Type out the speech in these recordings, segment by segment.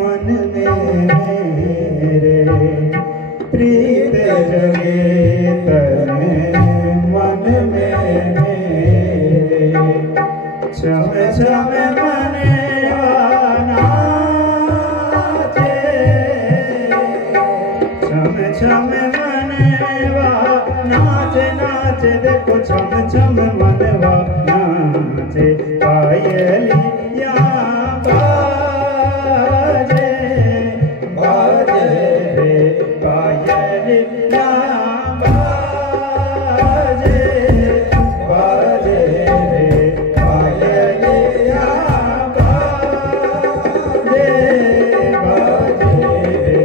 मन में मेरे प्रीत जगे तन मन में मेरे छम छम मने नाचे छम छम मनवा नाचे नाचे देखो छम छम मनवा नाचे पायलिया बाजे बाजे रे पायलिया बाजे बाजे रे पायलिया बाजे बाजे रे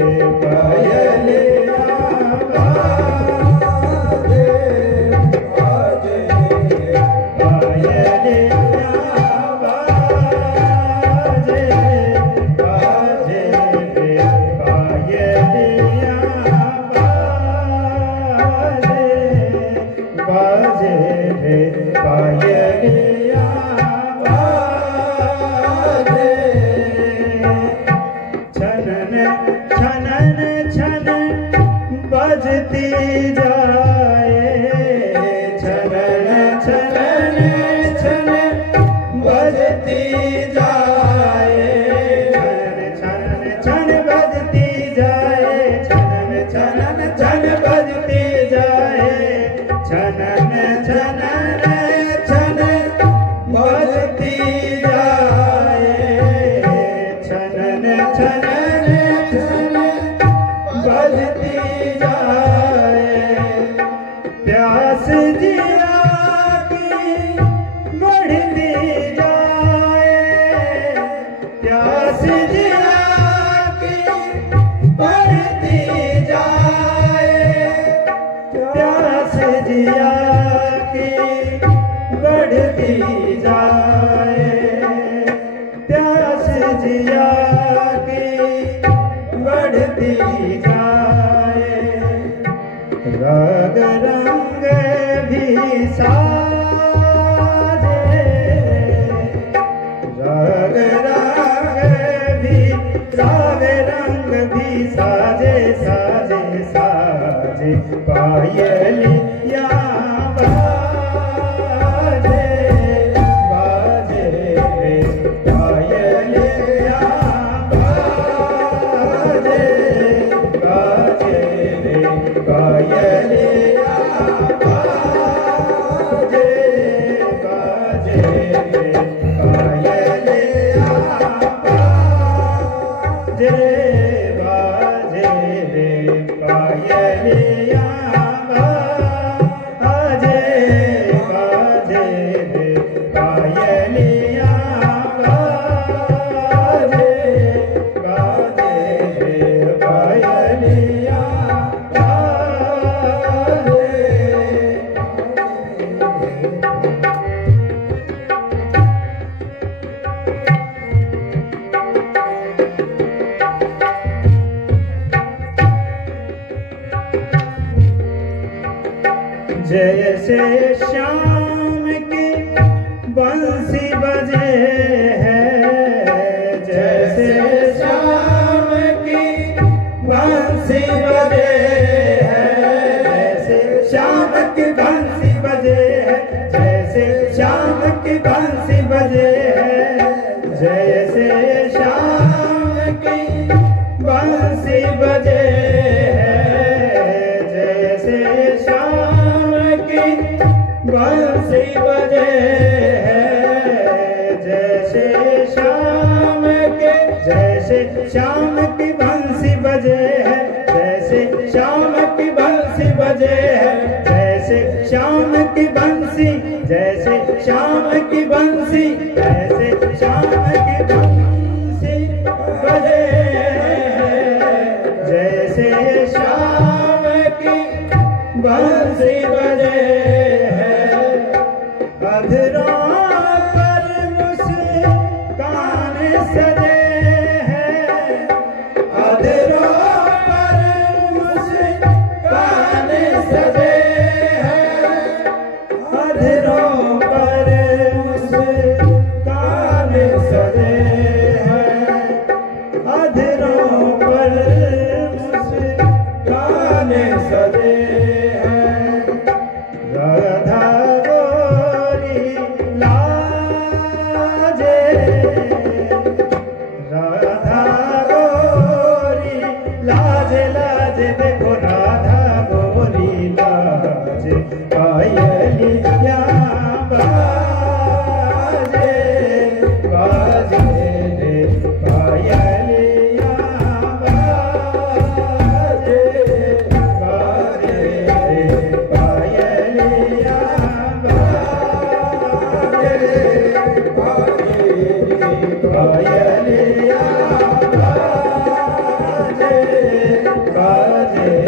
पायलिया बाजे बाजे पायलिया बाजे बाजे रे पायलिया बाजे बाजे रे पायलिया बाजे छनन छनन छन बजती जाए छनन छनन छन बजती जाए छनन छन बजती जाए छनन छनन छन बजती जाए छनन छनन छन बजती जाए छनन छनन छन बजती जाए प्यास जिया की बढ़ती जाए प्यास जिया की बढ़ती जाए प्यास जिया की बढ़ती जाए प्यास जिया की बढ़ती जाए राग रंग भी साजे राग रंग भी राग रंग भी साजे साजे साजे पायलिया बाजे बाजे रे पायलिया बाजे बाजे रे पायलिया बाजे बाजे रे पायलिया बाजे बाजे रे पायलिया बाजे बाजे रे पायलिया बाजे बाजे रे पायलिया जैसे श्याम की बंसी बजे है जैसे श्याम की बंसी बजे है जैसे श्याम की बंसी बजे है जैसे श्याम की बंसी बजे है जैसे श्याम की बंसी बजे है जैसे श्याम की बंसी बजे है जैसे श्याम के जैसे श्याम की बंसी बजे है जैसे श्याम की बंसी बजे है जैसे श्याम की बंसी जैसे श्याम की बंसी जैसे श्याम की बंसी बजे है जैसे श्याम की बंसी बजे है अधरों पर मुस्कान सजे है अधरों पर मुस्कान सजे है अधरों पर मुस्कान सजे है अधरों राधा गोरी लाज लाज देखो राधा गोरी लाज पायलिया बाजे बाजे रे पायलिया बाजे बाजे रे पायलिया बाजे पायलिया बाजे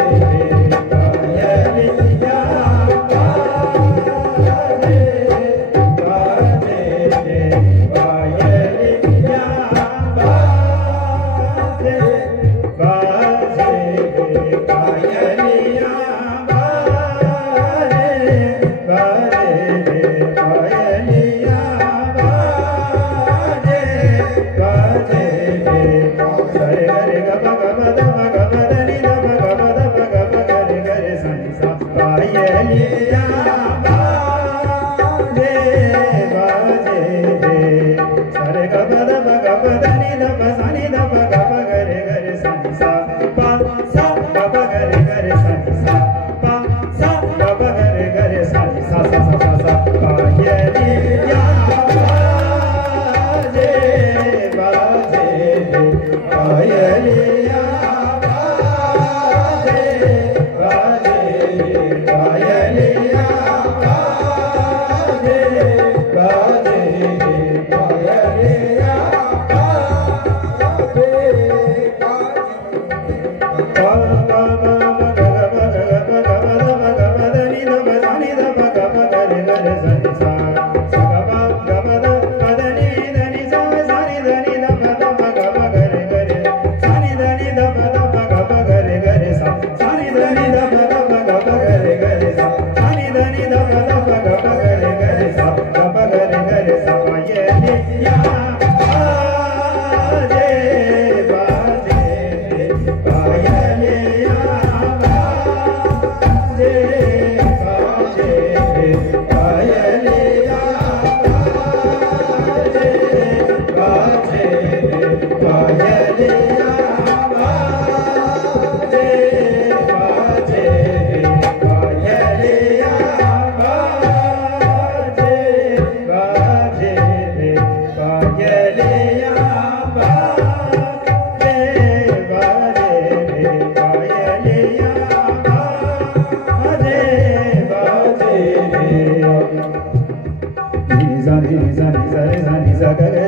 Zani zani zani zani zani